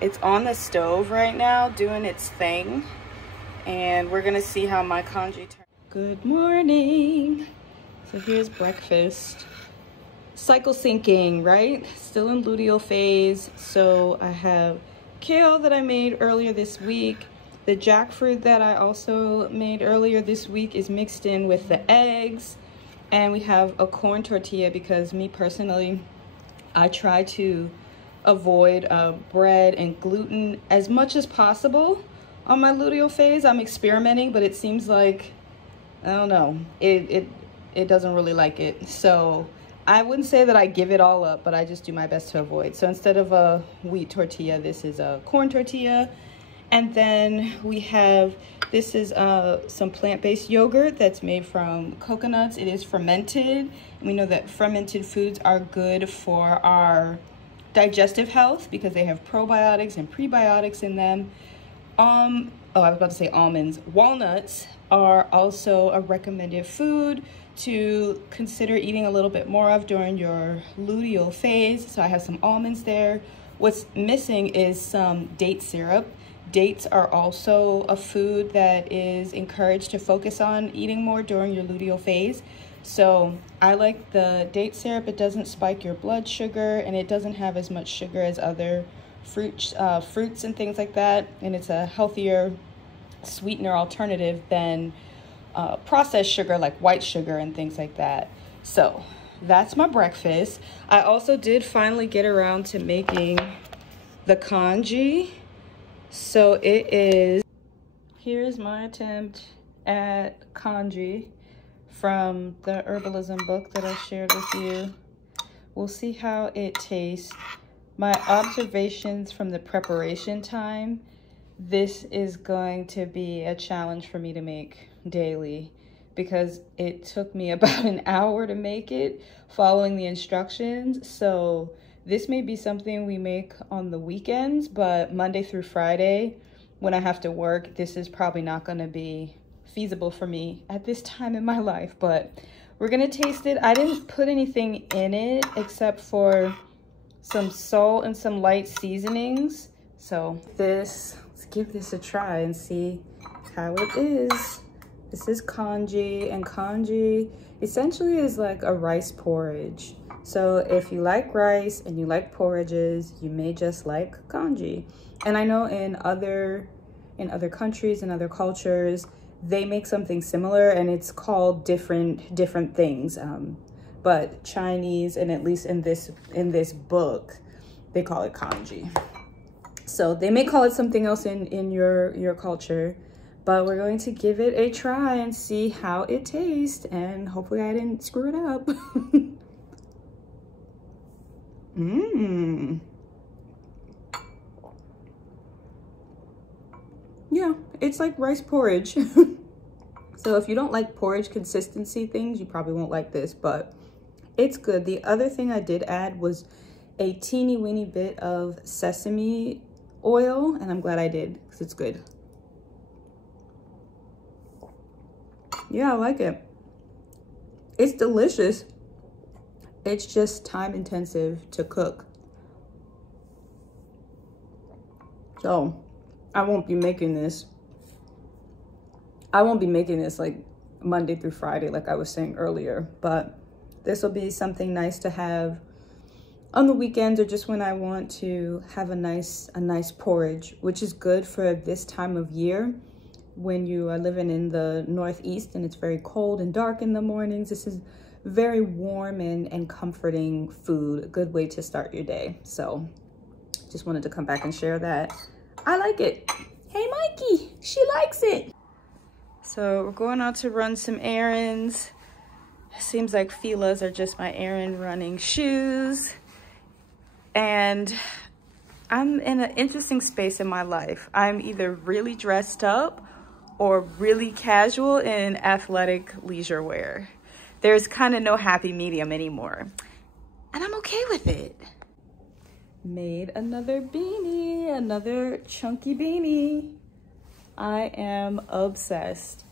It's on the stove right now doing its thing, and we're gonna see how my congee turns. Good morning. So here's breakfast. Cycle syncing, right? Still in luteal phase. So I have kale that I made earlier this week. The jackfruit that I also made earlier this week is mixed in with the eggs. And we have a corn tortilla because me personally, I try to avoid bread and gluten as much as possible on my luteal phase. I'm experimenting, but it seems like, I don't know, it doesn't really like it. So I wouldn't say that I give it all up, but I just do my best to avoid. So instead of a wheat tortilla, this is a corn tortilla. And then we have, this is some plant-based yogurt that's made from coconuts. It is fermented. We know that fermented foods are good for our digestive health because they have probiotics and prebiotics in them. I was about to say almonds. Walnuts are also a recommended food to consider eating a little bit more of during your luteal phase. So I have some almonds there. What's missing is some date syrup. Dates are also a food that is encouraged to focus on eating more during your luteal phase. So I like the date syrup. It doesn't spike your blood sugar, and it doesn't have as much sugar as other fruits and things like that. And it's a healthier sweetener alternative than processed sugar like white sugar and things like that. So that's my breakfast. I also did finally get around to making the congee. So it is, here's my attempt at congee from the herbalism book that I shared with you. We'll see how it tastes. My observations from the preparation time, this is going to be a challenge for me to make daily because it took me about an hour to make it following the instructions. So this may be something we make on the weekends, but Monday through Friday, when I have to work, this is probably not gonna be feasible for me at this time in my life, but we're gonna taste it. I didn't put anything in it except for some salt and some light seasonings. So let's give this a try and see how it is. This is congee, and congee essentially is like a rice porridge. So if you like rice and you like porridges, you may just like congee. And I know in other countries and other cultures, they make something similar and it's called different things. But Chinese, and at least in this book, they call it congee. So they may call it something else in your culture, but we're going to give it a try and see how it tastes, and hopefully I didn't screw it up. Yeah, it's like rice porridge. So if you don't like porridge consistency things, you probably won't like this, but it's good. The other thing I did add was a teeny weeny bit of sesame oil, and I'm glad I did because it's good. Yeah, I like it. It's delicious. It's just time intensive to cook. So I won't be making this. I won't be making this like Monday through Friday, like I was saying earlier, but this will be something nice to have on the weekends or just when I want to have a nice porridge, which is good for this time of year when you are living in the Northeast and it's very cold and dark in the mornings. This is very warm and comforting food, a good way to start your day. So just wanted to come back and share that. I like it. Hey, Mikey, she likes it. So we're going out to run some errands. Seems like Fila's are just my errand running shoes. And I'm in an interesting space in my life. I'm either really dressed up or really casual in athletic leisure wear. There's kind of no happy medium anymore. And I'm okay with it. Made another beanie, another chunky beanie. I am obsessed.